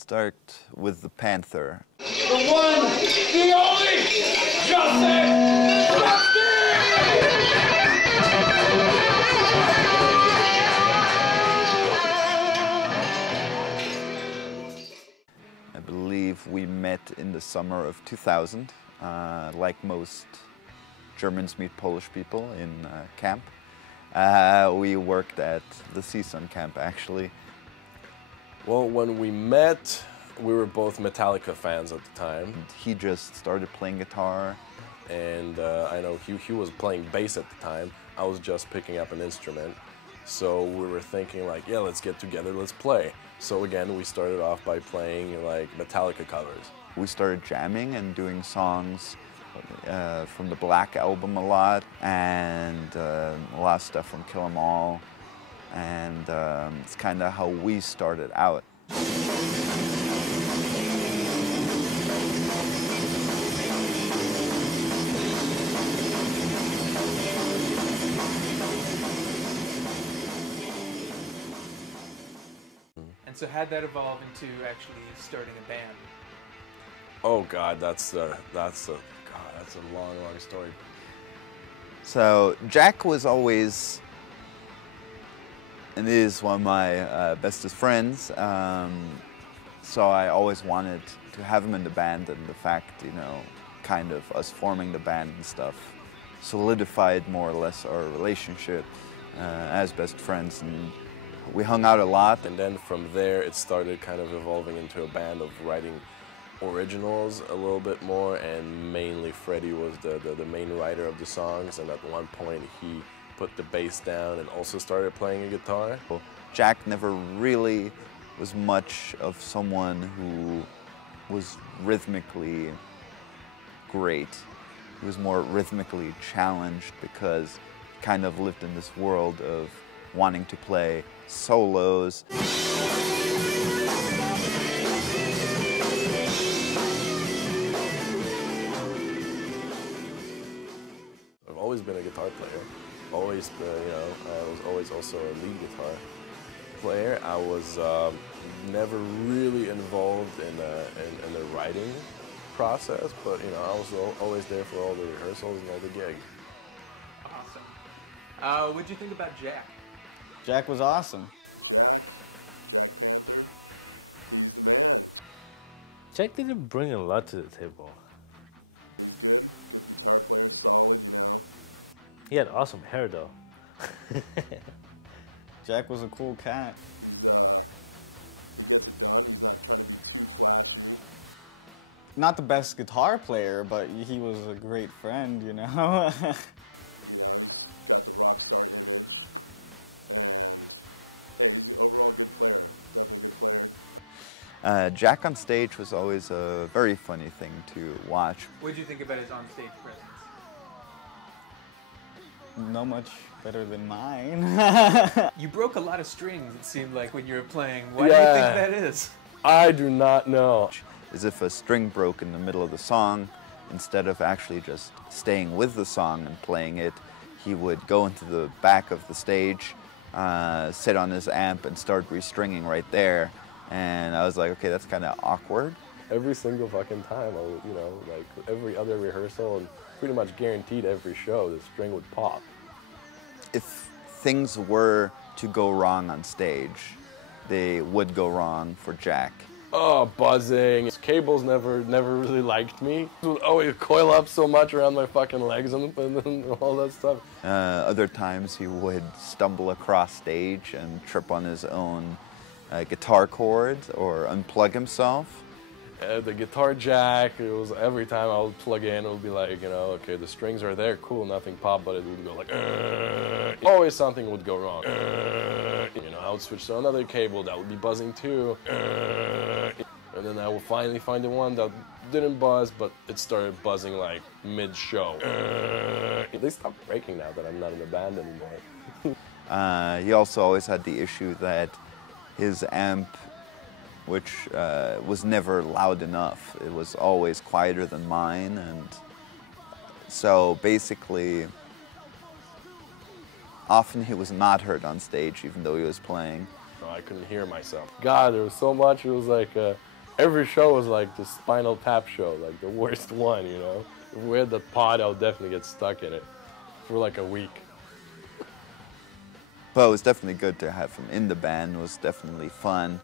Start with the Panther. The one, the only, Justin I believe we met in the summer of 2000, like most Germans meet Polish people in camp. We worked at the CSUN camp, actually. Well, when we met, we were both Metallica fans at the time. He just started playing guitar. And I know he was playing bass at the time. I was just picking up an instrument. So we were thinking like, yeah, let's get together, let's play. So again, we started off by playing like Metallica covers. We started jamming and doing songs from the Black Album a lot, and a lot of stuff from Kill 'Em All. And it's kind of how we started out. And so how'd that evolve into actually starting a band? Oh God, that's a long story. So Jack was always, and is one of my bestest friends. So I always wanted to have him in the band, and the fact, you know, kind of us forming the band and stuff solidified more or less our relationship as best friends, and we hung out a lot. And then from there, it started kind of evolving into a band of writing originals a little bit more, and mainly Freddie was the main writer of the songs, and at one point he put the bass down and also started playing a guitar. Jack never really was much of someone who was rhythmically great. He was more rhythmically challenged because he kind of lived in this world of wanting to play solos. I've always been a guitar player. Always, I was always also a lead guitar player. I was never really involved in the writing process, but I was always there for all the rehearsals and all the gigs. Awesome. What'd you think about Jack? Jack was awesome. Jack didn't bring a lot to the table. He had awesome hair though. Jack was a cool cat. Not the best guitar player, but he was a great friend, you know? Jack on stage was always a very funny thing to watch. What did you think about his on-stage presence? No much better than mine. You broke a lot of strings, it seemed like, when you were playing. Why do you think that is? I do not know. As if a string broke in the middle of the song, instead of actually just staying with the song and playing it, he would go into the back of the stage, sit on his amp and start restringing right there. And I was like, okay, that's kind of awkward. Every single fucking time, like every other rehearsal and pretty much guaranteed every show, the string would pop. If things were to go wrong on stage, they would go wrong for Jack. Oh, buzzing. His cables never really liked me. It would always coil up so much around my fucking legs and all that stuff. Other times he would stumble across stage and trip on his own guitar chords or unplug himself. The guitar jack, it was every time I would plug in, it would be like, okay, the strings are there, cool, nothing popped, but it would go like, always something would go wrong. I would switch to another cable that would be buzzing too. And then I would finally find the one that didn't buzz, but it started buzzing like mid-show. They stopped breaking now that I'm not in the band anymore. He also always had the issue that his amp, which was never loud enough. It was always quieter than mine, and so basically often he was not heard on stage even though he was playing. I couldn't hear myself. God, there was so much, it was like Every show was like the Spinal Tap show, like the worst one, you know? If we had the pod, I would definitely get stuck in it for like a week. But it was definitely good to have him in the band. It was definitely fun.